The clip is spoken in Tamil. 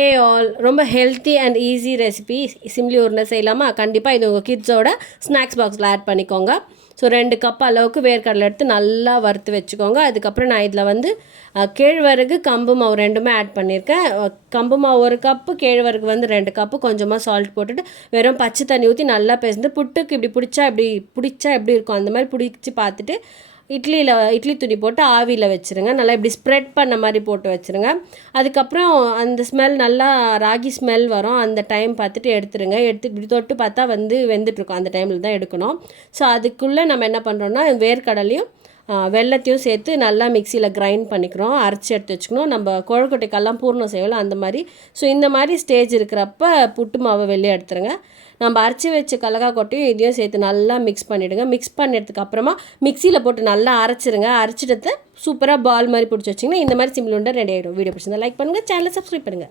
ஹே ஆல், ரொம்ப ஹெல்த்தி அண்ட் ஈஸி ரெசிபி சிம்லி உருண்டை செய்யலாமா? கண்டிப்பாக இது உங்கள் கிட்ஸோட ஸ்நாக்ஸ் பாக்ஸில் ஆட் பண்ணிக்கோங்க. ஸோ 2 கப் அளவுக்கு வேர்க்கடலை எடுத்து நல்லா வறுத்து வச்சுக்கோங்க. அதுக்கப்புறம் நான் இதில் வந்து கேழ்வரகு கம்பு மாவு ரெண்டுமே ஆட் பண்ணியிருக்கேன். கம்பு மாவு 1 கப்பு, கேழ்வரகு வந்து 2 கப்பு. கொஞ்சமாக சால்ட் போட்டுட்டு வெறும் பச்சை தண்ணி ஊற்றி நல்லா பேசிட்டு புட்டுக்கு இப்படி பிடிச்சா எப்படி இருக்கும் அந்த மாதிரி பிடிச்சி பார்த்துட்டு இட்லி துணி போட்டு ஆவியில் வச்சுருங்க. நல்லா இப்படி ஸ்ப்ரெட் பண்ண மாதிரி போட்டு வச்சுருங்க. அதுக்கப்புறம் அந்த ஸ்மெல் நல்லா ராகி ஸ்மெல் வரும். அந்த டைம் பார்த்துட்டு எடுத்துருங்க. எடுத்து இப்படி தொட்டு பார்த்தா வந்து வெந்துட்டுருக்கும். அந்த டைமில் தான் எடுக்கணும். ஸோ அதுக்குள்ளே நம்ம என்ன பண்ணுறோன்னா வெள்ளையும் வெல்லத்தையும் சேர்த்து நல்லா மிக்சியில் கிரைண்ட் பண்ணிக்கிறோம். அரைச்சி எடுத்து வச்சுக்கணும். நம்ம கொழுக்கட்டைக்கெல்லாம் பூர்ணம் செய்வோம் அந்த மாதிரி. ஸோ இந்த மாதிரி ஸ்டேஜ் இருக்கிறப்ப புட்டு மாவை வெளியே எடுத்துருங்க. நம்ம அரைச்சி வச்ச கடலக்கா கொட்டையும் இதையும் சேர்த்து நல்லா மிக்ஸ் பண்ணிவிடுங்க. மிக்ஸ் பண்ணிட்டதுக்கு அப்புறமா மிக்சியில் போட்டு நல்லா அரைச்சிருங்க. அரைச்சிட்டு சூப்பராக பால் மாதிரி பிடிச்சி வச்சிங்கன்னா இந்த மாதிரி சிம்பிள் உண்டை ரெடி ஆகிடும். வீடியோ பிடிச்சிருந்தா லைக் பண்ணுங்கள், சேனலை சப்ஸ்கிரைப் பண்ணுங்கள்.